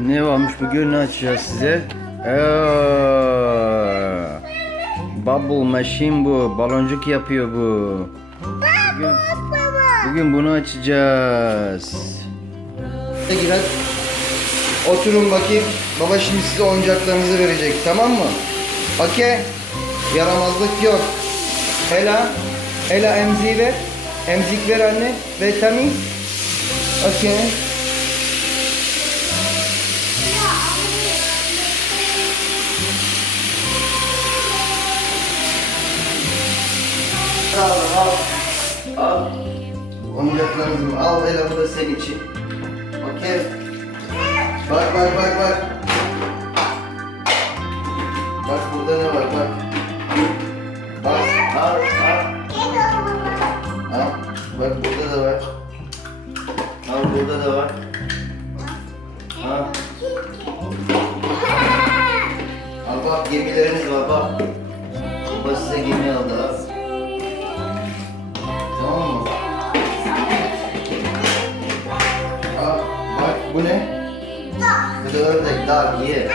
Ne varmış bugün ne açacağız size? Aa, bubble machine bu. Baloncuk yapıyor bu. Bugün, bugün bunu açacağız. Hadi. Oturun bakayım. Baba şimdi size oyuncaklarınızı verecek tamam mı? Okey. Yaramazlık yok. Ela. Ela emziği ver. Emzik ver anne. Ve Tami. Okey. Al Ela bu da senin için. Okey. Bak bak bak bak. Bak burada ne var bak. Bak al al. Al. Bak burada da var. Al burada da var. Al. Al bak gemileriniz var bak. Baba size gemi aldı al. Bu da ördek dağ ye.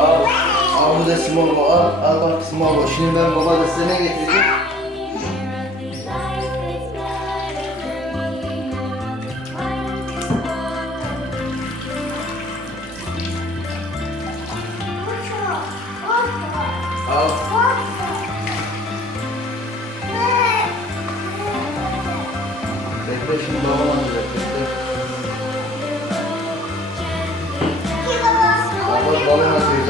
Al. Al bu da small ball. Al, al bak small ball. Şimdi ben baba da size ne getireceğim?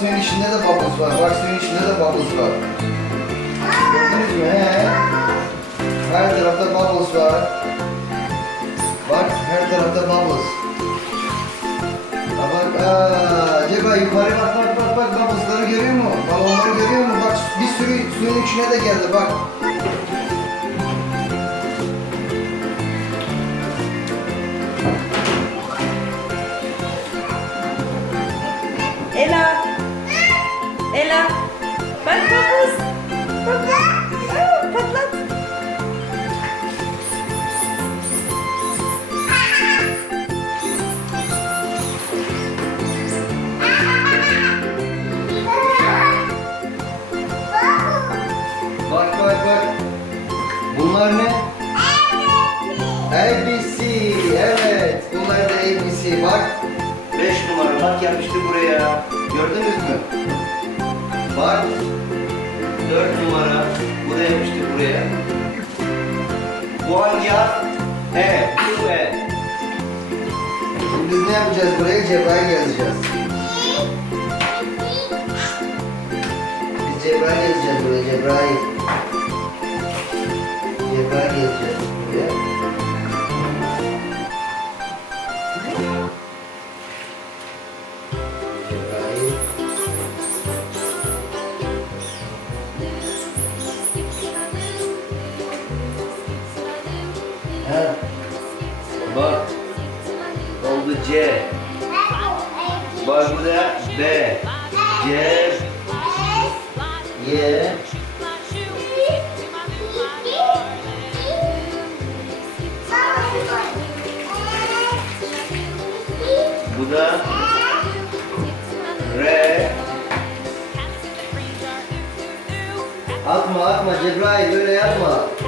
suyun içinde de bubbles var. Bak suyun içinde de bubbles var. Gördünüz mü? He. Her tarafta bubbles var. Bak her tarafta bubbles. Ha bak aa, acaba yukarı bak bak bak bak bubblesları görüyor mu? Balonları görüyor mu? Bak bir sürü suyun içine de geldi bak. Bunlar ne? ABC. Evet. Bunlar da ABC. Bak. 5 numara. Bak yapıştı buraya. Gördünüz mü? Bak. 4 numara. Buraya yapıştı buraya. Bu hangi harf? E. Bu E. Şimdi biz ne yapacağız buraya? Cebrail yazacağız. Biz Cebrail yazacağız buraya. Cebrail Ha. Bak. Oldu C. Bak bu da B. C. Y. Bu da R. Atma atma Cebrail öyle yapma.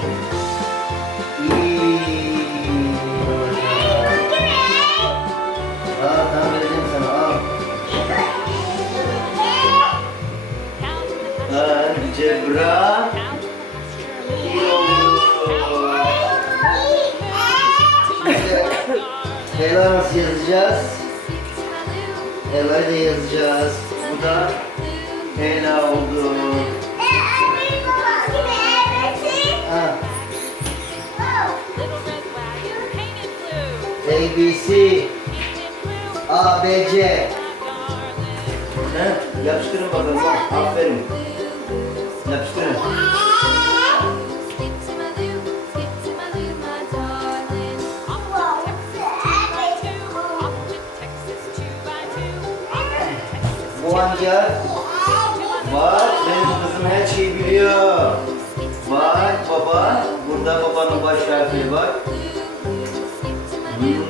Ela nasıl yazacağız? Ela'yı da yazacağız. Bu da Ela oldu. Ha. A, B, C, A, B, C. Ha? Yapıştırın bakalım. Aferin. Yapıştırın. Ancak Bak benim kızım her şeyi biliyor. Bak baba. Burada babanın baş harfi bak. Hmm.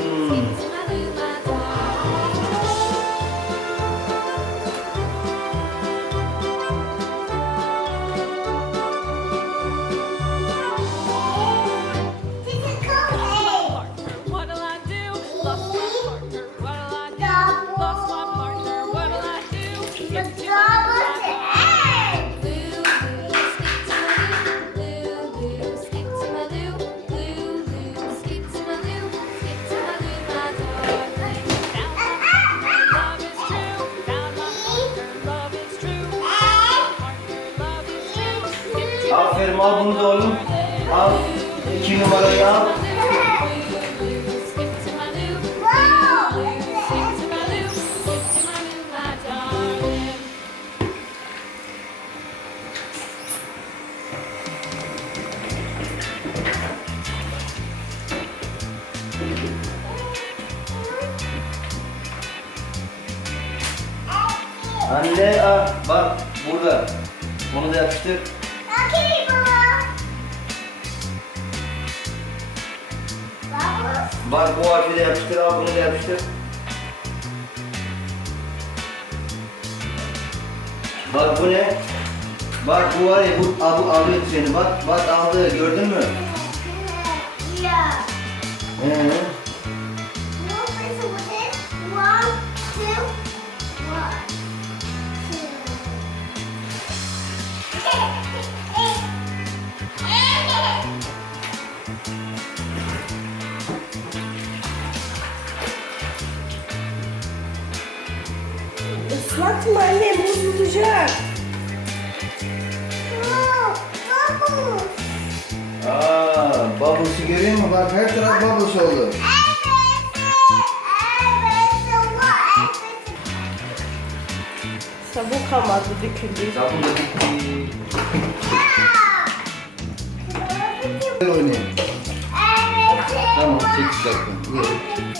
What'll I do? Lost Aferin al bunu da oğlum. Al. İki numarayı al. Anne ah bak burada. Onu da yapıştır. Bak bu harfi de yapıştır al bunu da yapıştır. Bak bu ne? Bak bu var ya bu, aa, bu alıyor seni bak bak aldı gördün mü? Ee, Islatma anne bozulacak. aa bubbles'ı görüyor musun? Bak her taraf bubbles oldu. Sabun kalmadı döküldü. Sabun da bitti. Oynayın. Tamam 8 dakika. Yürü.